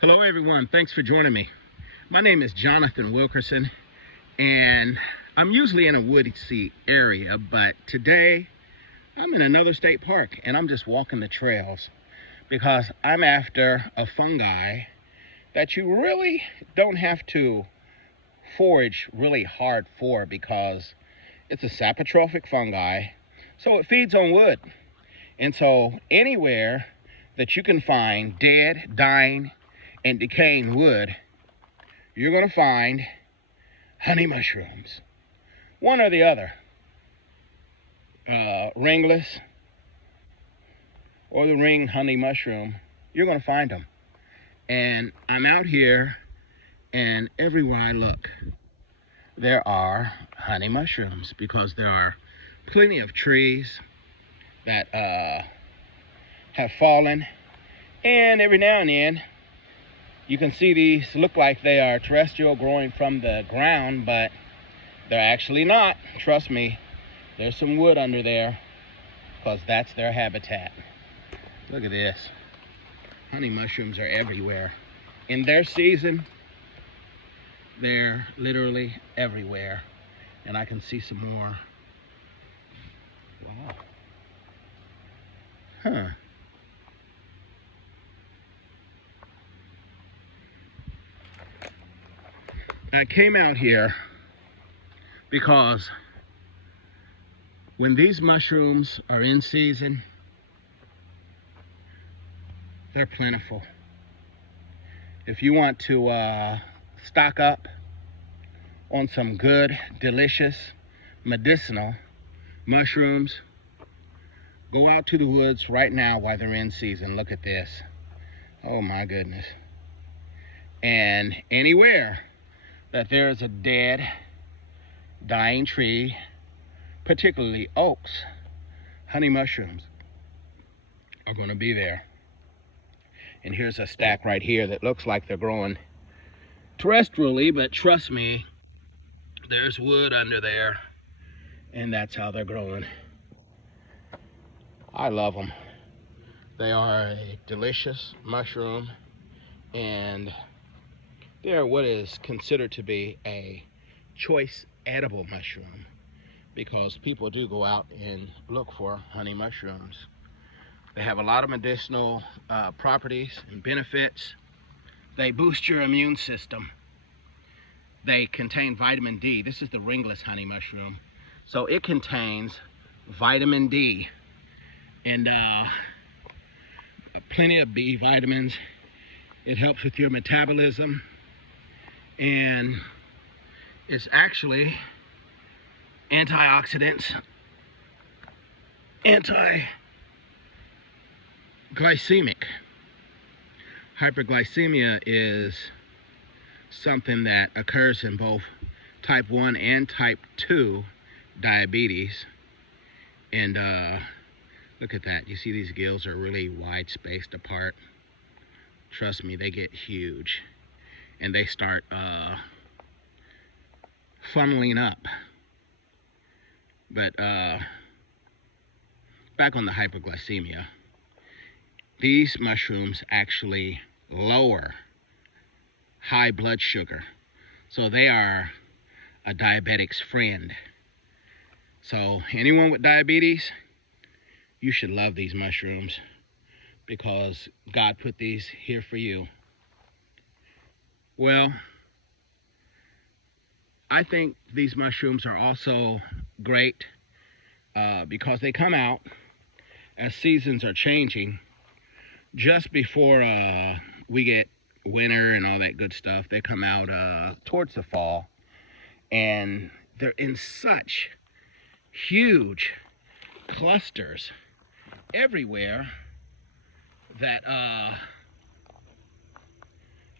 Hello everyone, thanks for joining me. My name is Jonathan Wilkerson and I'm usually in a woody area, but today I'm in another state park and I'm just walking the trails because I'm after a fungi that you really don't have to forage really hard for because it's a saprotrophic fungi, so it feeds on wood. And so anywhere that you can find dead, dying, and decaying wood, you're going to find honey mushrooms. One or the other. Ringless or the ring honey mushroom, you're going to find them. And I'm out here, and everywhere I look, there are honey mushrooms because there are plenty of trees that have fallen. And every now and then, you can see these look like they are terrestrial, growing from the ground, but they're actually not. Trust me, there's some wood under there because that's their habitat. Look at this. Honey mushrooms are everywhere. In their season, they're literally everywhere. And I can see some more. Wow. Huh. I came out here because when these mushrooms are in season, they're plentiful. If you want to stock up on some good, delicious, medicinal mushrooms, go out to the woods right now while they're in season. Look at this. Oh my goodness. And anywhere that there is a dead, dying tree, particularly oaks, honey mushrooms are going to be there. And here's a stack right here that looks like they're growing terrestrially, but trust me, there's wood under there, and that's how they're growing. I love them. They are a delicious mushroom, and they're what is considered to be a choice edible mushroom because people do go out and look for honey mushrooms. They have a lot of medicinal properties and benefits. They boost your immune system. They contain vitamin D. This is the ringless honey mushroom. So it contains vitamin D and plenty of B vitamins. It helps with your metabolism. And it's actually antioxidants, antihyperglycemic. Hyperglycemia is something that occurs in both type 1 and type 2 diabetes. And look at that. You see these gills are really wide spaced apart. Trust me, they get huge. And they start funneling up. But back on the hyperglycemia, these mushrooms actually lower high blood sugar. So they are a diabetic's friend. So anyone with diabetes, you should love these mushrooms because God put these here for you. Well, I think these mushrooms are also great because they come out as seasons are changing. Just before we get winter and all that good stuff, they come out towards the fall, and they're in such huge clusters everywhere that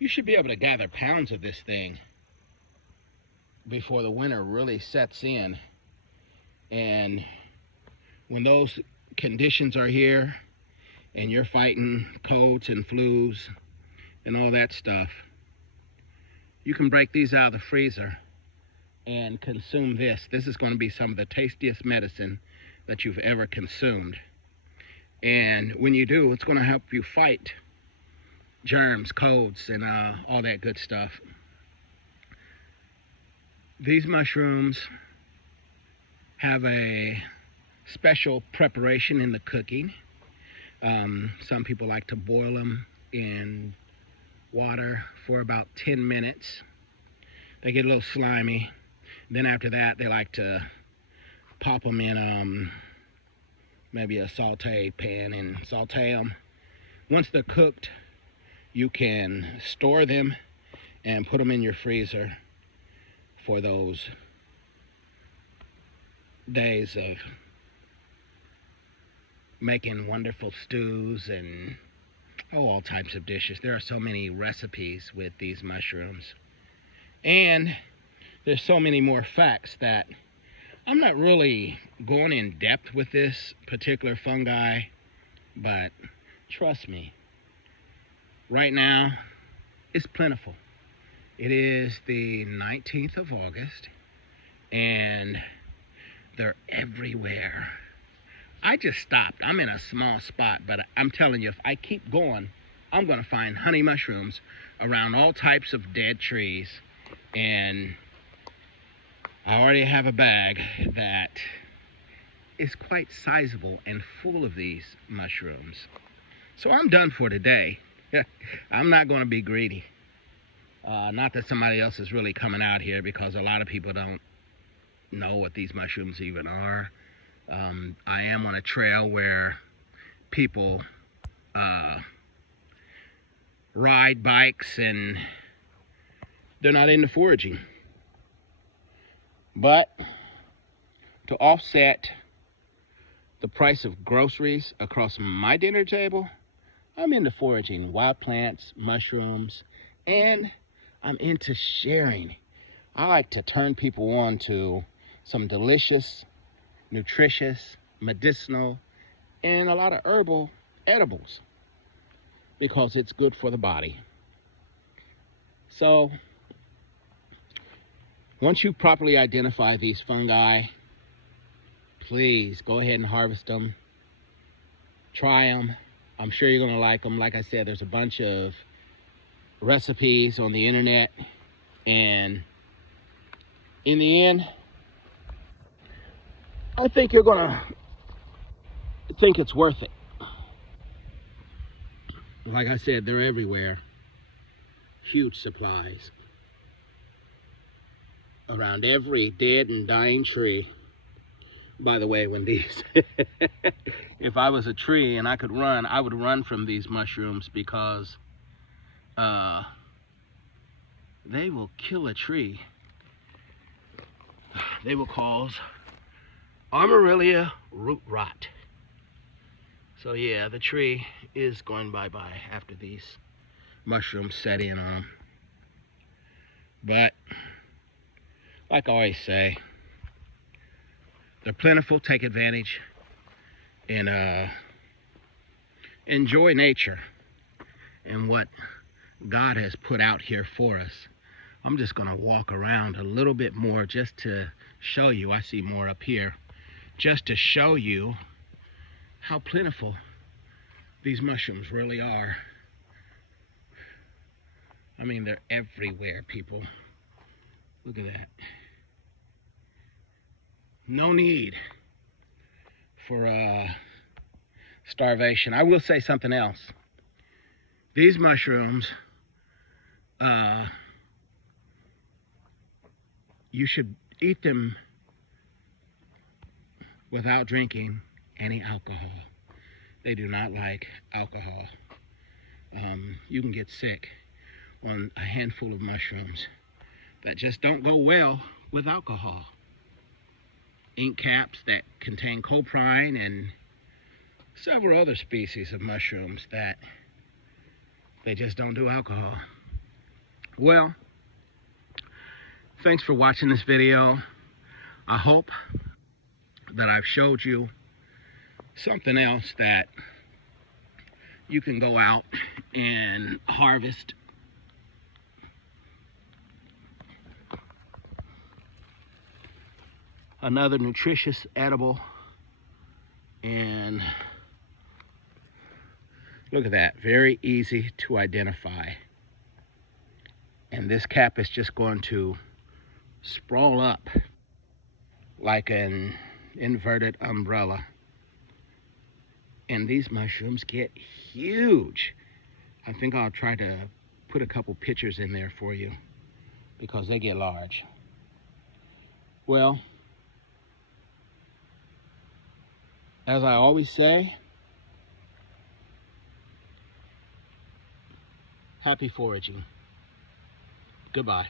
you should be able to gather pounds of this thing before the winter really sets in. And when those conditions are here and you're fighting colds and flus and all that stuff, you can break these out of the freezer and consume this. This is going to be some of the tastiest medicine that you've ever consumed. And when you do, it's going to help you fight germs, codes, and all that good stuff. These mushrooms have a special preparation in the cooking. Some people like to boil them in water for about 10 minutes. They get a little slimy. Then after that, they like to pop them in maybe a sauté pan and sauté them. Once they're cooked, you can store them and put them in your freezer for those days of making wonderful stews and all types of dishes. There are so many recipes with these mushrooms, and there's so many more facts that I'm not really going in depth with this particular fungi, but trust me, right now it's plentiful. It is the 19th of August, and they're everywhere. I just stopped. I'm in a small spot, but I'm telling you, if I keep going, I'm going to find honey mushrooms around all types of dead trees. And I already have a bag that is quite sizable and full of these mushrooms. So I'm done for today. I'm not going to be greedy. Not that somebody else is really coming out here, because a lot of people don't know what these mushrooms even are. I am on a trail where people ride bikes and they're not into foraging. But to offset the price of groceries across my dinner table, I'm into foraging wild plants, mushrooms, and I'm into sharing. I like to turn people on to some delicious, nutritious, medicinal, and a lot of herbal edibles, because it's good for the body. So once you properly identify these fungi, please go ahead and harvest them. Try them. I'm sure you're going to like them. Like I said, there's a bunch of recipes on the internet, and in the end, I think you're going to think it's worth it. Like I said, they're everywhere. Huge supplies around every dead and dying tree. By the way, when these if I was a tree and I could run, I would run from these mushrooms, because they will kill a tree. They will cause Armillaria root rot. So yeah, the tree is going bye-bye after these mushrooms set in on them. But like I always say, they're plentiful. Take advantage and enjoy nature and what God has put out here for us. I'm just going to walk around a little bit more just to show you. I see more up here. Just to show you how plentiful these mushrooms really are. I mean, they're everywhere, people. Look at that. No need for starvation. I will say something else. These mushrooms, you should eat them without drinking any alcohol. They do not like alcohol. You can get sick on a handful of mushrooms that just don't go well with alcohol. Ink caps that contain coprine and several other species of mushrooms that they just don't do alcohol. Well, thanks for watching this video. I hope that I've showed you something else that you can go out and harvest. Another nutritious edible, and Look at that, very easy to identify. And this cap is just going to sprawl up like an inverted umbrella. And these mushrooms get huge. I think I'll try to put a couple pictures in there for you because they get large. Well, as I always say, happy foraging. Goodbye.